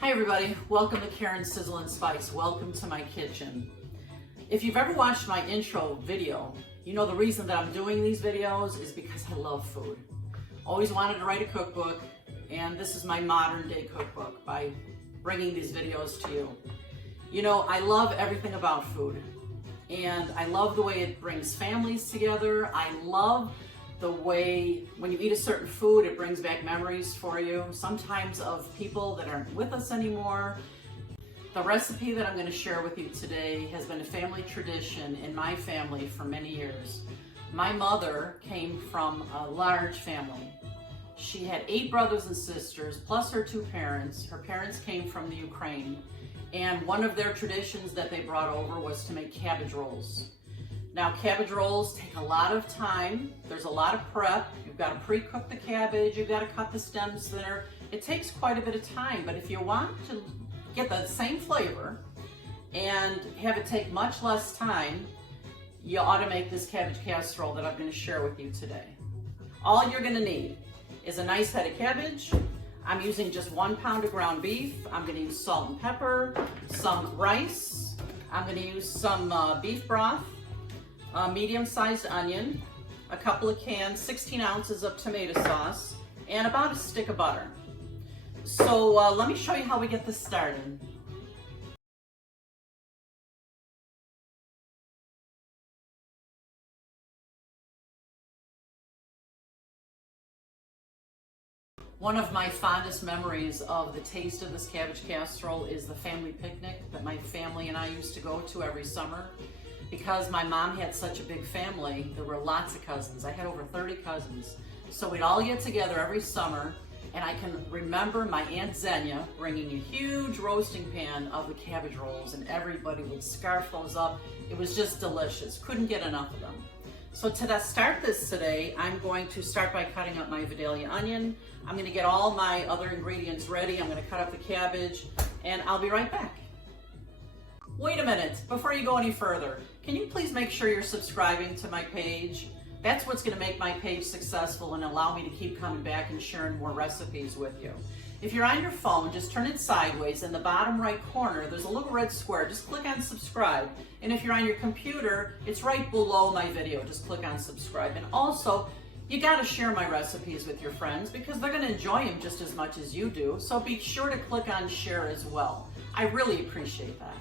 Hi everybody, welcome to Karen's Sizzle and Spice. Welcome to my kitchen. If you've ever watched my intro video, you know the reason that I'm doing these videos is because I love food. Always wanted to write a cookbook, and this is my modern day cookbook by bringing these videos to you. You know, I love everything about food, and I love the way it brings families together. I love the way when you eat a certain food, it brings back memories for you, sometimes of people that aren't with us anymore. The recipe that I'm going to share with you today has been a family tradition in my family for many years. My mother came from a large family. She had 8 brothers and sisters, plus her 2 parents. Her parents came from the Ukraine, and one of their traditions that they brought over was to make cabbage rolls. Now, cabbage rolls take a lot of time. There's a lot of prep. You've got to pre-cook the cabbage. You've got to cut the stems thinner. It takes quite a bit of time, but if you want to get the same flavor and have it take much less time, you ought to make this cabbage casserole that I'm going to share with you today. All you're going to need is a nice head of cabbage. I'm using just 1 pound of ground beef. I'm going to use salt and pepper, some rice. I'm going to use some beef broth, a medium-sized onion, a couple of cans, 16 ounces of tomato sauce, and about a stick of butter. So let me show you how we get this started. One of my fondest memories of the taste of this cabbage casserole is the family picnic that my family and I used to go to every summer. Because my mom had such a big family, there were lots of cousins. I had over 30 cousins. So we'd all get together every summer, and I can remember my Aunt Xenia bringing a huge roasting pan of the cabbage rolls, and everybody would scarf those up. It was just delicious. Couldn't get enough of them. So to start this today, I'm going to start by cutting up my Vidalia onion. I'm going to get all my other ingredients ready. I'm going to cut up the cabbage, and I'll be right back. Wait a minute, before you go any further, can you please make sure you're subscribing to my page? That's what's going to make my page successful and allow me to keep coming back and sharing more recipes with you. If you're on your phone, just turn it sideways. In the bottom right corner, there's a little red square. Just click on subscribe. And if you're on your computer, it's right below my video. Just click on subscribe. And also, you got to share my recipes with your friends because they're going to enjoy them just as much as you do. So be sure to click on share as well. I really appreciate that.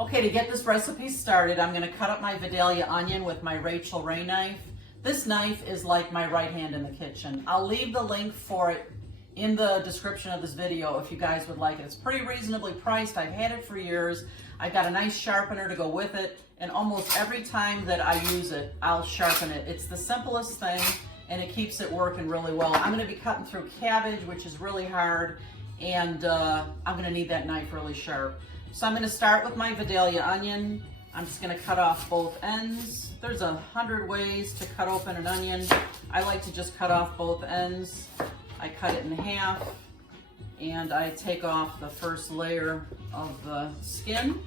Okay, to get this recipe started, I'm going to cut up my Vidalia onion with my Rachel Ray knife. This knife is like my right hand in the kitchen. I'll leave the link for it in the description of this video if you guys would like it. It's pretty reasonably priced. I've had it for years. I've got a nice sharpener to go with it, and almost every time that I use it, I'll sharpen it. It's the simplest thing, and it keeps it working really well. I'm going to be cutting through cabbage, which is really hard, and I'm going to need that knife really sharp. So I'm going to start with my Vidalia onion. I'm just going to cut off both ends. There's 100 ways to cut open an onion. I like to just cut off both ends. I cut it in half, and I take off the first layer of the skin.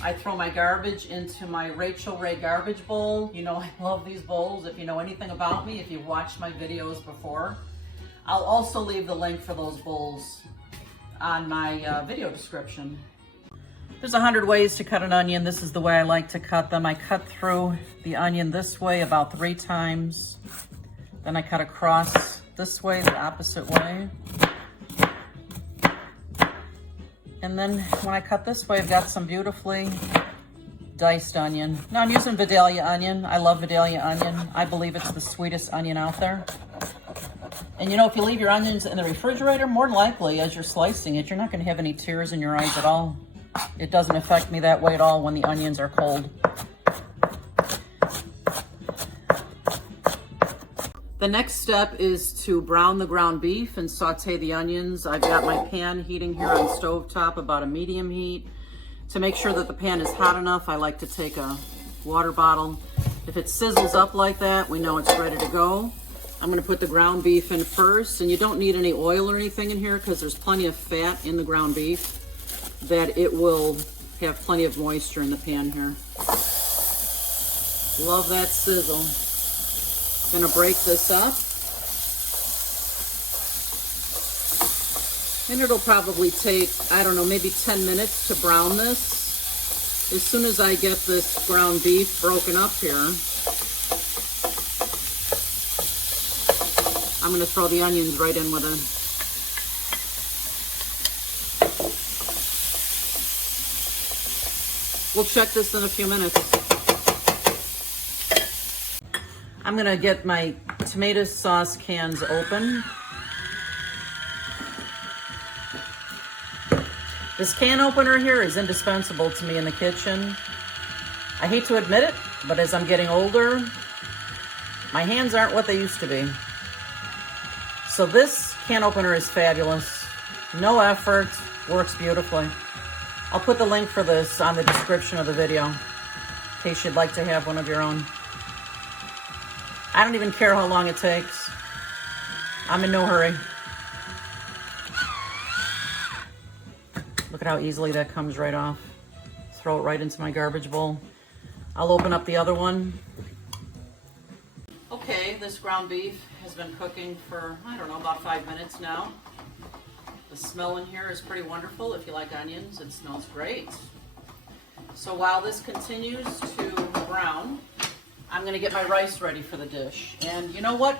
I throw my garbage into my Rachel Ray garbage bowl. You know I love these bowls. If you know anything about me, if you've watched my videos before, I'll also leave the link for those bowls on my video description. There's 100 ways to cut an onion. This is the way I like to cut them. I cut through the onion this way about 3 times. Then I cut across this way, the opposite way. And then when I cut this way, I've got some beautifully diced onion. Now I'm using Vidalia onion. I love Vidalia onion. I believe it's the sweetest onion out there. And you know, if you leave your onions in the refrigerator, more than likely as you're slicing it, you're not going to have any tears in your eyes at all. It doesn't affect me that way at all when the onions are cold. The next step is to brown the ground beef and saute the onions. I've got my pan heating here on stovetop, about a medium heat. To make sure that the pan is hot enough, I like to take a water bottle. If it sizzles up like that, we know it's ready to go. I'm going to put the ground beef in first, and you don't need any oil or anything in here because there's plenty of fat in the ground beef, that it will have plenty of moisture in the pan here. Love that sizzle. Gonna break this up. And it'll probably take, I don't know, maybe 10 minutes to brown this. As soon as I get this ground beef broken up here, I'm going to throw the onions right in with it. We'll check this in a few minutes. I'm going to get my tomato sauce cans open. This can opener here is indispensable to me in the kitchen. I hate to admit it, but as I'm getting older, my hands aren't what they used to be. So this can opener is fabulous. No effort, works beautifully. I'll put the link for this on the description of the video in case you'd like to have one of your own. I don't even care how long it takes. I'm in no hurry. Look at how easily that comes right off. Throw it right into my garbage bowl. I'll open up the other one. Okay, this ground beef has been cooking for, I don't know, about 5 minutes now. The smell in here is pretty wonderful. If you like onions, it smells great. So while this continues to brown, I'm gonna get my rice ready for the dish. And you know what?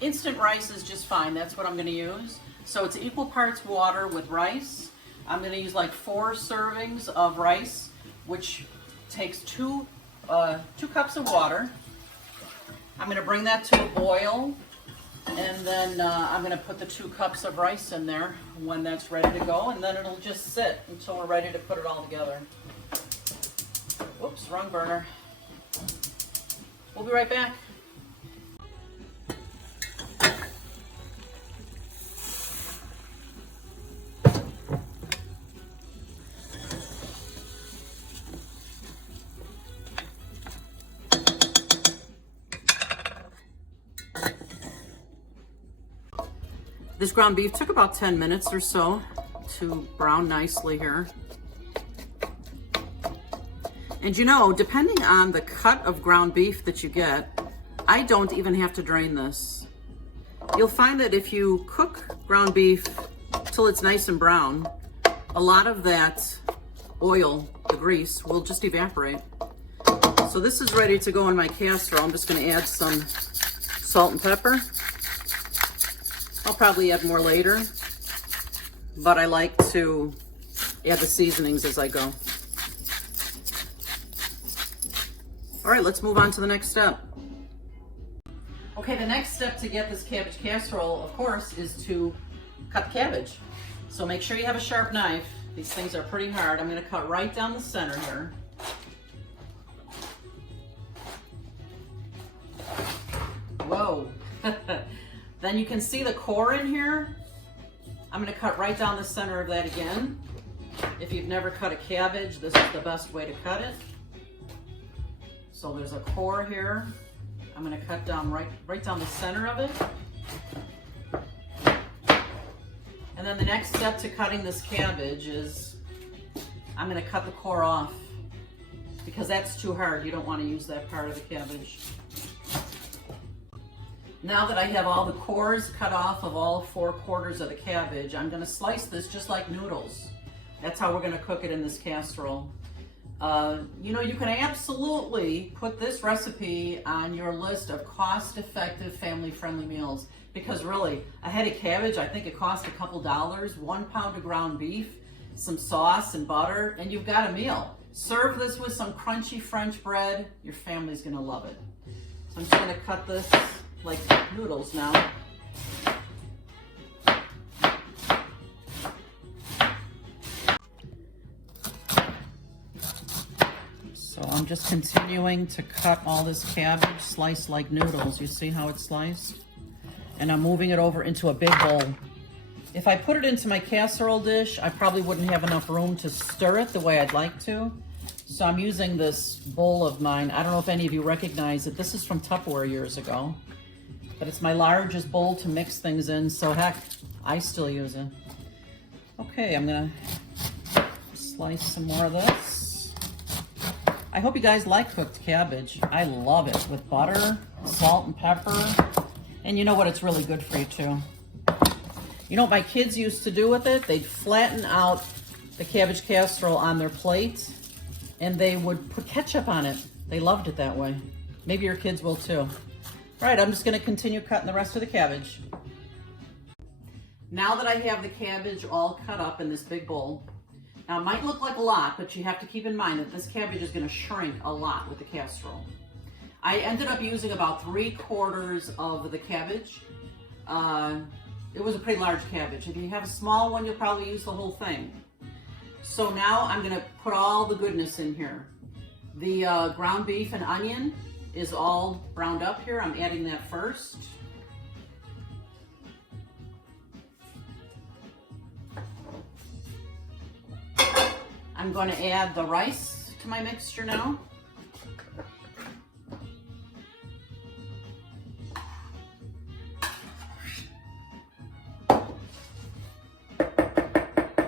Instant rice is just fine. That's what I'm gonna use. So it's equal parts water with rice. I'm going to use like 4 servings of rice, which takes 2 cups of water. I'm going to bring that to a boil, and then I'm going to put the 2 cups of rice in there when that's ready to go, and then it'll just sit until we're ready to put it all together. Oops, wrong burner. We'll be right back. This ground beef took about 10 minutes or so to brown nicely here. And you know, depending on the cut of ground beef that you get, I don't even have to drain this. You'll find that if you cook ground beef till it's nice and brown, a lot of that oil, the grease, will just evaporate. So this is ready to go in my casserole. I'm just going to add some salt and pepper. I'll probably add more later, but I like to add the seasonings as I go. All right, let's move on to the next step. Okay, the next step to get this cabbage casserole, of course, is to cut the cabbage. So make sure you have a sharp knife. These things are pretty hard. I'm going to cut right down the center here. Whoa. Then you can see the core in here. I'm going to cut right down the center of that again. If you've never cut a cabbage, this is the best way to cut it. So there's a core here. I'm going to cut down right down the center of it. And then the next step to cutting this cabbage is I'm going to cut the core off because that's too hard. You don't want to use that part of the cabbage. Now that I have all the cores cut off of all 4 quarters of the cabbage, I'm going to slice this just like noodles. That's how we're going to cook it in this casserole. You know, you can absolutely put this recipe on your list of cost-effective, family-friendly meals because really, a head of cabbage, I think it costs a couple dollars, 1 pound of ground beef, some sauce and butter, and you've got a meal. Serve this with some crunchy French bread. Your family's going to love it. So I'm just going to cut this like noodles now. So I'm just continuing to cut all this cabbage sliced like noodles. You see how it's sliced? And I'm moving it over into a big bowl. If I put it into my casserole dish, I probably wouldn't have enough room to stir it the way I'd like to. So I'm using this bowl of mine. I don't know if any of you recognize it. This is from Tupperware years ago. But it's my largest bowl to mix things in, so heck, I still use it. Okay, I'm gonna slice some more of this. I hope you guys like cooked cabbage. I love it with butter, salt and pepper. And you know what? It's really good for you too. You know what my kids used to do with it? They'd flatten out the cabbage casserole on their plate and they would put ketchup on it. They loved it that way. Maybe your kids will too. All right, I'm just gonna continue cutting the rest of the cabbage. Now that I have the cabbage all cut up in this big bowl, now it might look like a lot, but you have to keep in mind that this cabbage is gonna shrink a lot with the casserole. I ended up using about 3/4 of the cabbage. It was a pretty large cabbage. If you have a small one, you'll probably use the whole thing. So now I'm gonna put all the goodness in here. The ground beef and onion is all browned up here. I'm adding that first. I'm going to add the rice to my mixture now.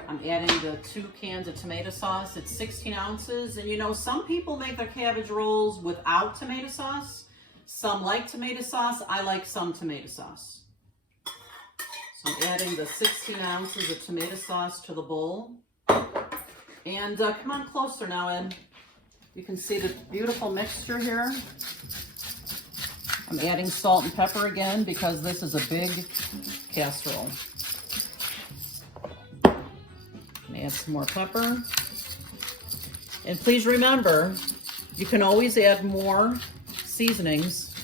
I'm adding the 2 cans of tomato sauce. It's 16 ounces. And you know, some people make their cabbage rolls without tomato sauce. Some like tomato sauce. I like some tomato sauce. So I'm adding the 16 ounces of tomato sauce to the bowl. And come on closer now, Ed. You can see the beautiful mixture here. I'm adding salt and pepper again because this is a big casserole. Add some more pepper. And please remember, you can always add more seasonings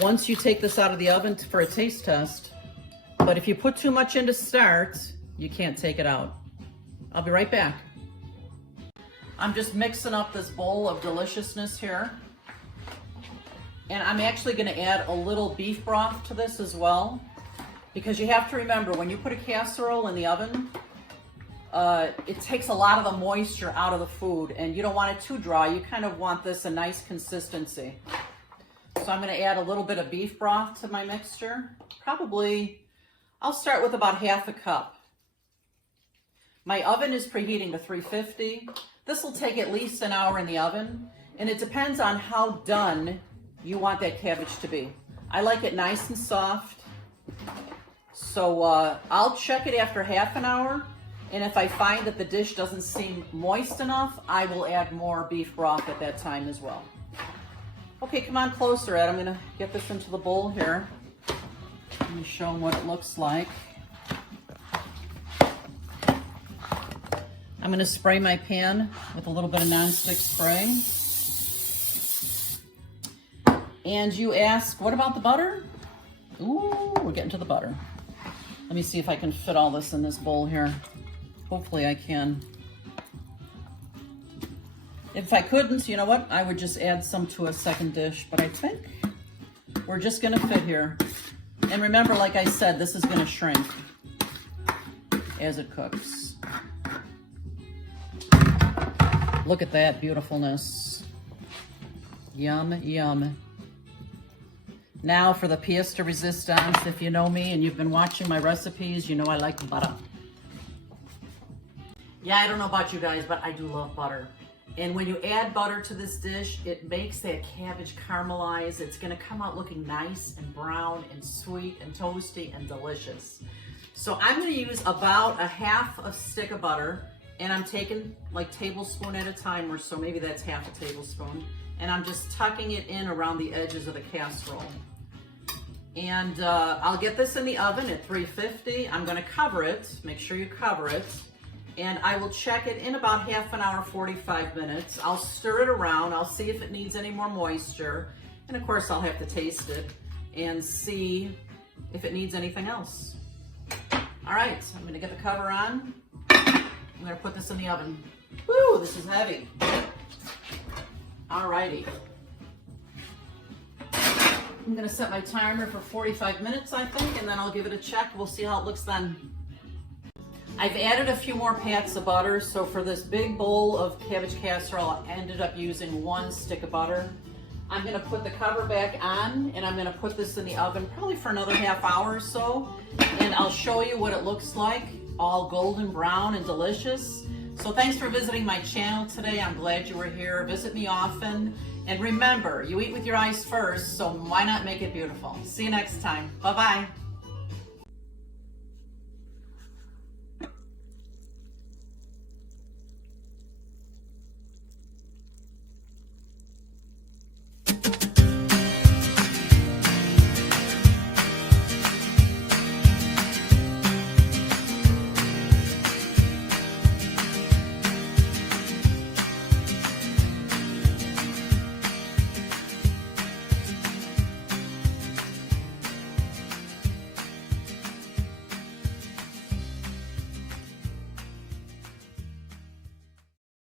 once you take this out of the oven for a taste test. But if you put too much in to start, you can't take it out. I'll be right back. I'm just mixing up this bowl of deliciousness here. And I'm actually gonna add a little beef broth to this as well, because you have to remember, when you put a casserole in the oven, it takes a lot of the moisture out of the food, and you don't want it too dry. You kind of want this a nice consistency. So I'm gonna add a little bit of beef broth to my mixture. Probably, I'll start with about 1/2 cup. My oven is preheating to 350. This will take at least an hour in the oven, and it depends on how done you want that cabbage to be. I like it nice and soft. So I'll check it after 1/2 hour, and if I find that the dish doesn't seem moist enough, I will add more beef broth at that time as well. Okay, come on closer, Ed. I'm gonna get this into the bowl here. Let me show them what it looks like. I'm going to spray my pan with a little bit of nonstick spray. And you ask, what about the butter? Ooh, we're getting to the butter. Let me see if I can fit all this in this bowl here. Hopefully I can. If I couldn't, you know what? I would just add some to a second dish, but I think we're just going to fit here. And remember, like I said, this is going to shrink as it cooks. Look at that beautifulness. Yum, yum. Now for the pièce de résistance. If you know me and you've been watching my recipes, you know I like butter. Yeah, I don't know about you guys, but I do love butter. And when you add butter to this dish, it makes that cabbage caramelize. It's gonna come out looking nice and brown and sweet and toasty and delicious. So I'm gonna use about 1/2 stick of butter. And I'm taking like tablespoon at a time or so, maybe that's 1/2 tablespoon. And I'm just tucking it in around the edges of the casserole. And I'll get this in the oven at 350. I'm gonna cover it, make sure you cover it. And I will check it in about 1/2 hour, 45 minutes. I'll stir it around, I'll see if it needs any more moisture. And of course I'll have to taste it and see if it needs anything else. All right, I'm gonna get the cover on. I'm gonna put this in the oven. Woo, this is heavy. Alrighty. I'm gonna set my timer for 45 minutes, I think, and then I'll give it a check. We'll see how it looks then. I've added a few more pats of butter, so for this big bowl of cabbage casserole, I ended up using 1 stick of butter. I'm gonna put the cover back on, and I'm gonna put this in the oven probably for another 1/2 hour or so, and I'll show you what it looks like. All golden brown and delicious. So thanks for visiting my channel today. I'm glad you were here. Visit me often. And remember, you eat with your eyes first, so why not make it beautiful? See you next time. Bye-bye.